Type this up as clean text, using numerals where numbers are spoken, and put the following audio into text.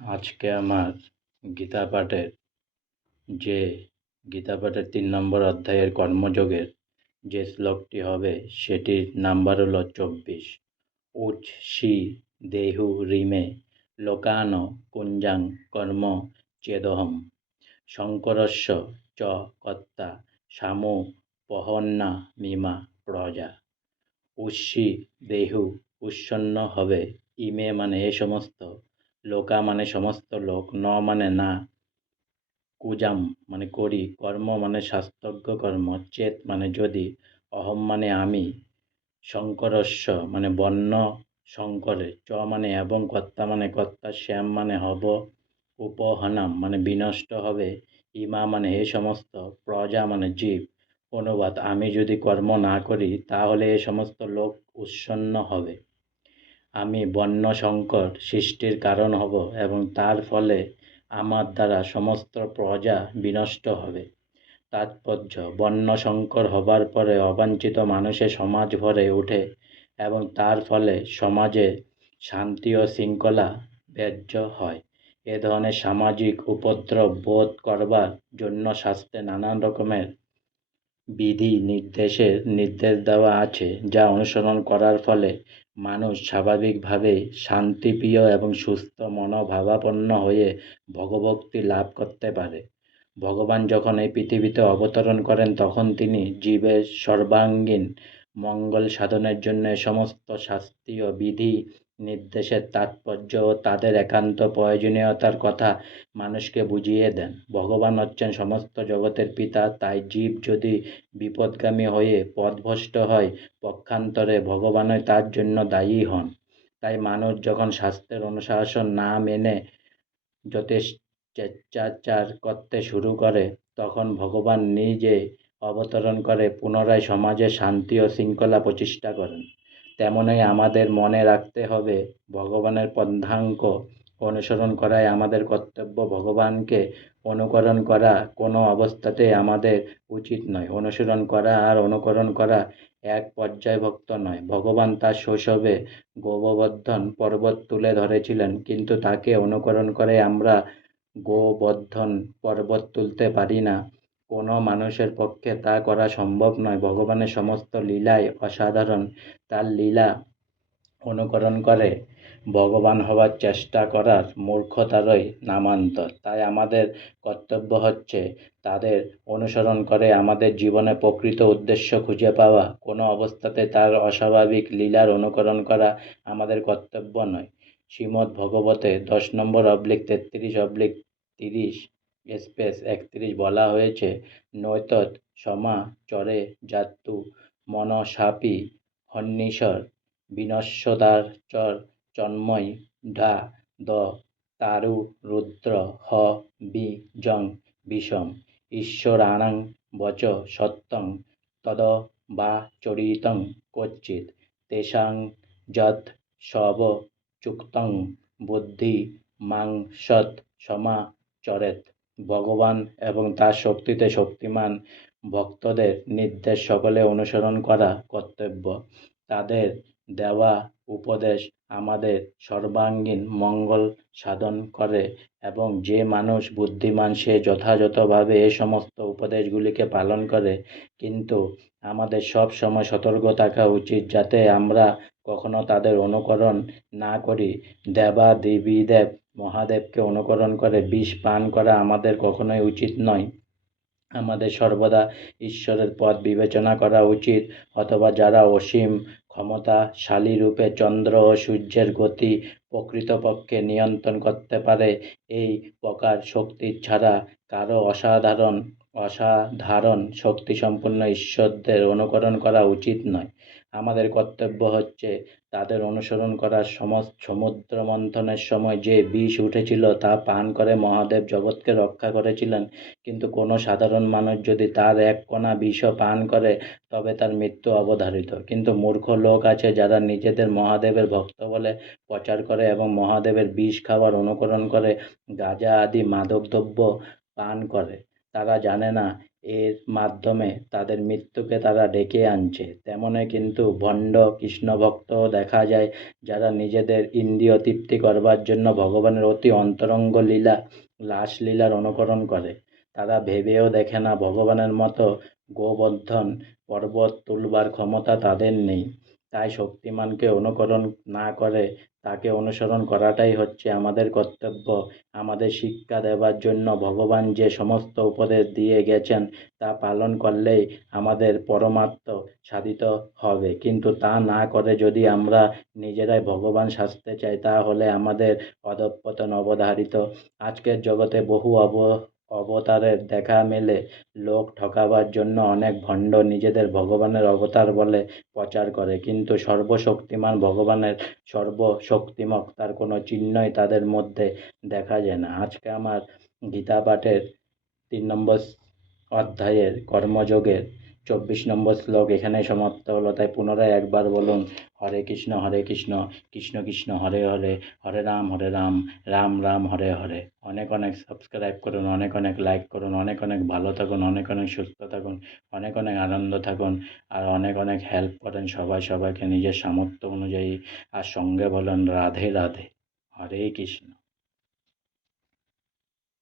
আজকে আমার গীতা পাঠের যে গীতা পাঠের ৩ নম্বর অধ্যায়ের কর্মযোগের যে শ্লোকটি হবে সেটির নাম্বার হলো ২৪। উচ্ছি দেহু রিমে লোকান কুঞ্জাং কর্ম চেদহম শঙ্করস্য চ কর্তা সামু পহন্না মিমা প্রজা। উষ্ণি দেহু উৎসন্ন হবে, ইমে মানে এ সমস্ত, লোকা মানে সমস্ত লোক, ন মানে না, কুজাম মানে করি, কর্ম মানে শাস্ত্রজ্ঞ কর্ম, চেত মানে যদি, অহম মানে আমি, শঙ্করস্য মানে বর্ণ শঙ্করে, চ মানে এবং, কর্তা মানে কর্তা, শ্যাম মানে হব, উপহনাম মানে বিনষ্ট হবে, ইমা মানে এ সমস্ত, প্রজা মানে জীব। অনুবাদ: আমি যদি কর্ম না করি তাহলে এ সমস্ত লোক উৎসন্ন হবে। আমি বর্ণসঙ্কর সৃষ্টির কারণ হব এবং তার ফলে আমার দ্বারা সমস্ত প্রজা বিনষ্ট হবে। তাৎপর্য: বর্ণসঙ্কর হবার পরে অবাঞ্ছিত মানুষের সমাজ ভরে ওঠে এবং তার ফলে সমাজে শান্তি ও শৃঙ্খলা ব্যাহত হয়। এ ধরনের সামাজিক উপদ্রব বোধ করবার জন্য শাস্ত্রে নানান রকমের বিধি নির্দেশ দেওয়া আছে, যা অনুসরণ করার ফলে মানুষ স্বাভাবিকভাবেই শান্তিপ্রিয় এবং সুস্থ মনোভাবাপন্ন হয়ে ভগবদ্ভক্তি লাভ করতে পারে। ভগবান যখন এই পৃথিবীতে অবতরণ করেন তখন তিনি জীবের সর্বাঙ্গীন মঙ্গল সাধনের জন্য সমস্ত শাস্ত্রীয় বিধি নির্দেশের তাৎপর্য ও তাদের একান্ত প্রয়োজনীয়তার কথা মানুষকে বুঝিয়ে দেন। ভগবান হচ্ছেন সমস্ত জগতের পিতা, তাই জীব যদি বিপথগামী হয়ে পথভ্রষ্ট হয়, পক্ষান্তরে ভগবানই তার জন্য দায়ী হন। তাই মানুষ যখন শাস্ত্রের অনুশাসন না মেনে যথেচ্ছাচার করতে শুরু করে, তখন ভগবান নিজে অবতরণ করে পুনরায় সমাজে শান্তি ও শৃঙ্খলা প্রতিষ্ঠা করেন। তেমনই আমাদের মনে রাখতে হবে, ভগবানের পন্থাঙ্ক অনুসরণ করাই আমাদের কর্তব্য। ভগবানকে অনুকরণ করা কোনো অবস্থাতেই আমাদের উচিত নয়। অনুসরণ করা আর অনুকরণ করা এক পর্যায়ভুক্ত নয়। ভগবান তার শৈশবে গোবর্ধন পর্বত তুলে ধরেছিলেন, কিন্তু তাকে অনুকরণ করে আমরা গোবর্ধন পর্বত তুলতে পারি না। কোনো মানুষের পক্ষে তা করা সম্ভব নয়। ভগবানের সমস্ত লীলাই অসাধারণ। তার লীলা অনুকরণ করে ভগবান হবার চেষ্টা করার মূর্খতারই নামান্তর। তাই আমাদের কর্তব্য হচ্ছে তাদের অনুসরণ করে আমাদের জীবনে প্রকৃত উদ্দেশ্য খুঁজে পাওয়া। কোনো অবস্থাতে তার অস্বাভাবিক লীলার অনুকরণ করা আমাদের কর্তব্য নয়। শ্রীমদ্ ভগবতে 10-33-31 বলা হয়েছে, নৈতৎ সমাচরে জাতু মনসাপি হন্যীশ্বর বিনশ্বদাচর চন্ময় ঢা দ তারু রুদ্র হ বীজং বিষম ঈশ্বরাণাং বচ সত্যং তদ বা চরিতং কচ্চিৎ তেষাং যৎ সব চুক্তং বুদ্ধি মাংসৎ সমাচরেৎ। ভগবান এবং তার শক্তিতে শক্তিমান ভক্তদের নির্দেশ সকলে অনুসরণ করা কর্তব্য। তাদের দেওয়া উপদেশ আমাদের সর্বাঙ্গীন মঙ্গল সাধন করে এবং যে মানুষ বুদ্ধিমান সে যথাযথভাবে এ সমস্ত উপদেশগুলিকে পালন করে। কিন্তু আমাদের সব সময় সতর্ক থাকা উচিত যাতে আমরা কখনো তাদের অনুকরণ না করি। দেবাদিদেব মহাদেবকে অনুকরণ করে বিষ পান করা আমাদের কখনোই উচিত নয়। আমাদের সর্বদা ঈশ্বরের পথ বিবেচনা করা উচিত। অথবা যারা অসীম ক্ষমতাশালী রূপে চন্দ্র ও সূর্যের গতি প্রকৃতপক্ষে নিয়ন্ত্রণ করতে পারে, এই প্রকার শক্তি ছাড়া কারো অসাধারণ শক্তিসম্পন্ন ঈশ্বরদের অনুকরণ করা উচিত নয়। আমাদের কর্তব্য হচ্ছে তাদের অনুসরণ করা। সমুদ্র মন্থনের সময় যে বিষ উঠেছিল তা পান করে মহাদেব জগৎকে রক্ষা করেছিলেন, কিন্তু কোনো সাধারণ মানুষ যদি তার এক কণা বিষও পান করে তবে তার মৃত্যু অবধারিত। কিন্তু মূর্খ লোক আছে যারা নিজেদের মহাদেবের ভক্ত বলে প্রচার করে এবং মহাদেবের বিষ খাওয়ার অনুকরণ করে গাঁজা আদি মাদকদ্রব্য পান করে। তারা জানে না এর মাধ্যমে তাদের মৃত্যুকে তারা ডেকে আনছে। তেমনই কিন্তু ভণ্ড কৃষ্ণভক্তও দেখা যায়, যারা নিজেদের ইন্দ্রিয় তৃপ্তি করবার জন্য ভগবানের অতি অন্তরঙ্গ লীলা রাসলীলার অনুকরণ করে। তারা ভেবেও দেখে না ভগবানের মতো গোবর্ধন পর্বত তুলবার ক্ষমতা তাদের নেই। তাই শক্তিমানকে অনুকরণ না করে তাকে অনুসরণ করাটাই হচ্ছে আমাদের কর্তব্য। আমাদের শিক্ষা দেবার জন্য ভগবান যে সমস্ত উপদেশ দিয়ে গেছেন তা পালন করলেই আমাদের পরমার্থ সাধিত হবে। কিন্তু তা না করে যদি আমরা নিজেরাই ভগবান সাজতে চাই, তাহলে আমাদের অধঃপতন অবধারিত। আজকের জগতে বহু অবতারের দেখা মেলে। লোক ঠকাবার জন্য অনেক ভণ্ড নিজেদের ভগবানের অবতার বলে প্রচার করে, কিন্তু সর্বশক্তিমান ভগবানের সর্বশক্তিমক তার কোনো চিহ্নই তাদের মধ্যে দেখা যায় না। আজকে আমার গীতা পাঠের 3 নম্বর অধ্যায়ের কর্মযোগের 24 নম্বর শ্লোক এখানেই সমাপ্ত হলো। তাই পুনরায় একবার বলুন, হরে কৃষ্ণ কৃষ্ণ কৃষ্ণ হরে হরে, হরে রাম রাম রাম হরে হরে। অনেক অনেক সাবস্ক্রাইব করুন, অনেক অনেক লাইক করুন, অনেক অনেক ভালো থাকুন, অনেক অনেক সুস্থ থাকুন, অনেক অনেক আনন্দ থাকুন, আর অনেক অনেক হেল্প করেন সবাইকে নিজের সামর্থ্য অনুযায়ী। আর সঙ্গে বলেন রাধে রাধে, হরে কৃষ্ণ।